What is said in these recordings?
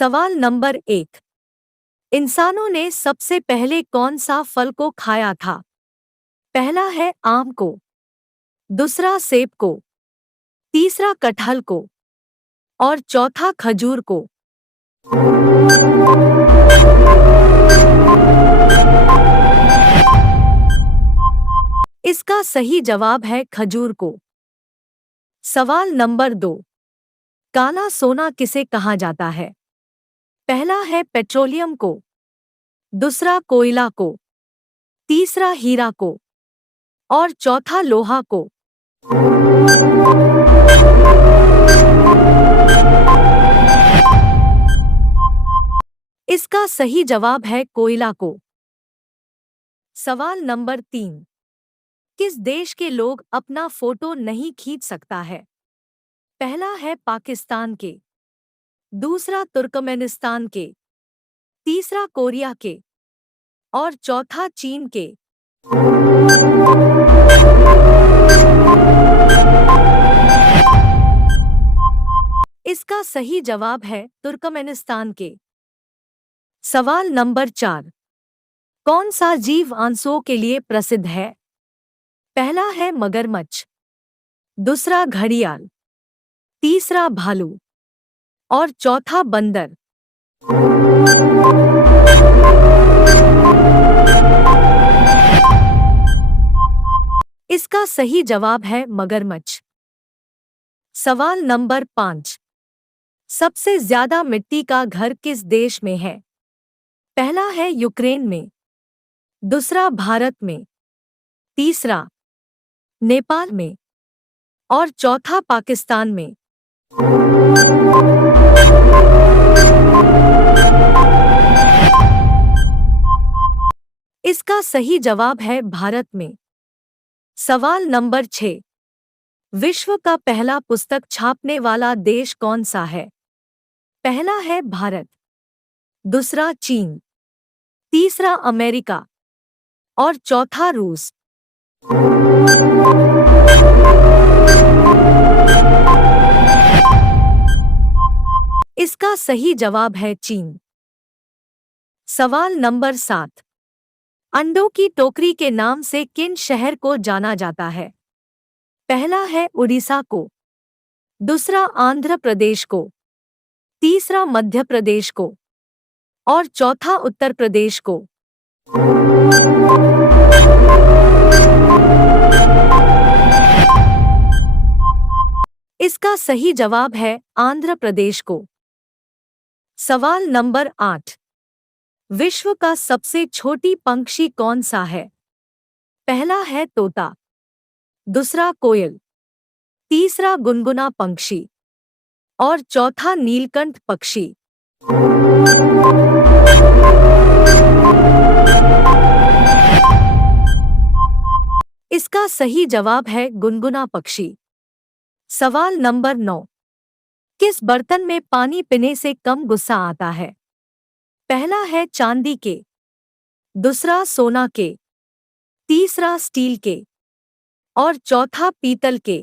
सवाल नंबर 1। इंसानों ने सबसे पहले कौन सा फल को खाया था? पहला है आम को, दूसरा सेब को, तीसरा कटहल को और चौथा खजूर को। इसका सही जवाब है खजूर को। सवाल नंबर 2। काला सोना किसे कहा जाता है? पहला है पेट्रोलियम को, दूसरा कोयला को, तीसरा हीरा को और चौथा लोहा को। इसका सही जवाब है कोयला को। सवाल नंबर 3। किस देश के लोग अपना फोटो नहीं खींच सकता है? पहला है पाकिस्तान के, दूसरा तुर्कमेनिस्तान के, तीसरा कोरिया के और चौथा चीन के। इसका सही जवाब है तुर्कमेनिस्तान के। सवाल नंबर 4। कौन सा जीव आंसुओं के लिए प्रसिद्ध है? पहला है मगरमच्छ, दूसरा घड़ियाल, तीसरा भालू और चौथा बंदर। इसका सही जवाब है मगरमच्छ। सवाल नंबर 5। सबसे ज्यादा मिट्टी का घर किस देश में है? पहला है यूक्रेन में, दूसरा भारत में, तीसरा नेपाल में और चौथा पाकिस्तान में। इसका सही जवाब है भारत में। सवाल नंबर 6। विश्व का पहला पुस्तक छापने वाला देश कौन सा है? पहला है भारत, दूसरा चीन, तीसरा अमेरिका और चौथा रूस। इसका सही जवाब है चीन। सवाल नंबर 7। अंडों की टोकरी के नाम से किन शहर को जाना जाता है? पहला है उड़ीसा को, दूसरा आंध्र प्रदेश को, तीसरा मध्य प्रदेश को और चौथा उत्तर प्रदेश को। इसका सही जवाब है आंध्र प्रदेश को। सवाल नंबर 8। विश्व का सबसे छोटी पंछी कौन सा है? पहला है तोता, दूसरा कोयल, तीसरा गुनगुना पंछी और चौथा नीलकंठ पक्षी। इसका सही जवाब है गुनगुना पक्षी। सवाल नंबर 9। किस बर्तन में पानी पीने से कम गुस्सा आता है? पहला है चांदी के, दूसरा सोना के, तीसरा स्टील के और चौथा पीतल के।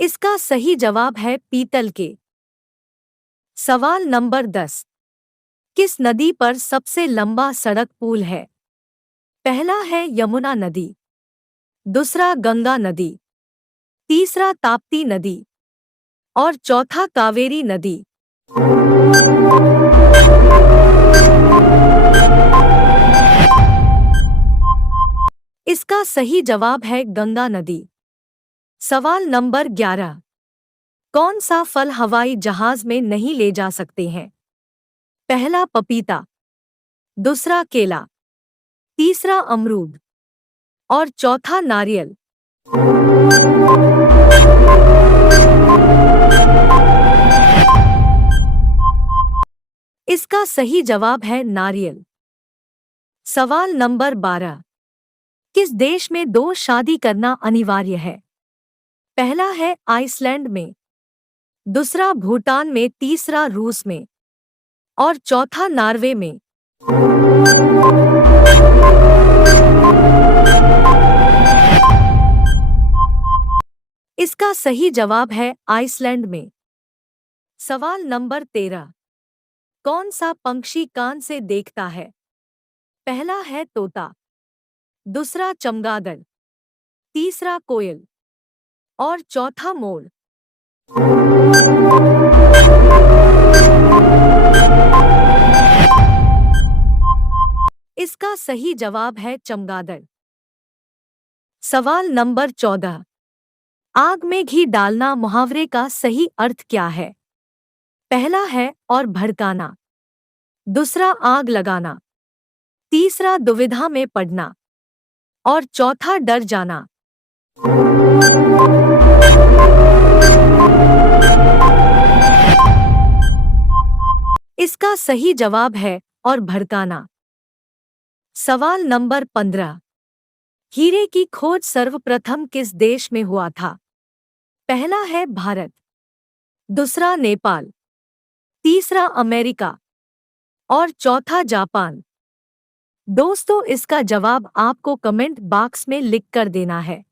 इसका सही जवाब है पीतल के। सवाल नंबर 10। किस नदी पर सबसे लंबा सड़क पुल है? पहला है यमुना नदी, दूसरा गंगा नदी, तीसरा ताप्ती नदी और चौथा कावेरी नदी। इसका सही जवाब है गंगा नदी। सवाल नंबर 11। कौन सा फल हवाई जहाज में नहीं ले जा सकते हैं? पहला पपीता, दूसरा केला, तीसरा अमरूद और चौथा नारियल। इसका सही जवाब है नारियल। सवाल नंबर 12। किस देश में 2 शादी करना अनिवार्य है? पहला है आइसलैंड में, दूसरा भूटान में, तीसरा रूस में और चौथा नॉर्वे में। इसका सही जवाब है आइसलैंड में। सवाल नंबर 13। कौन सा पंक्षी कान से देखता है? पहला है तोता, दूसरा चमगादड़, तीसरा कोयल और चौथा मोर। इसका सही जवाब है चमगादड़। सवाल नंबर 14। आग में घी डालना मुहावरे का सही अर्थ क्या है? पहला है और भड़काना, दूसरा आग लगाना, तीसरा दुविधा में पड़ना और चौथा डर जाना। इसका सही जवाब है और भड़काना। सवाल नंबर 15। हीरे की खोज सर्वप्रथम किस देश में हुआ था? पहला है भारत, दूसरा नेपाल, तीसरा अमेरिका और चौथा जापान। दोस्तों, इसका जवाब आपको कमेंट बॉक्स में लिख कर देना है।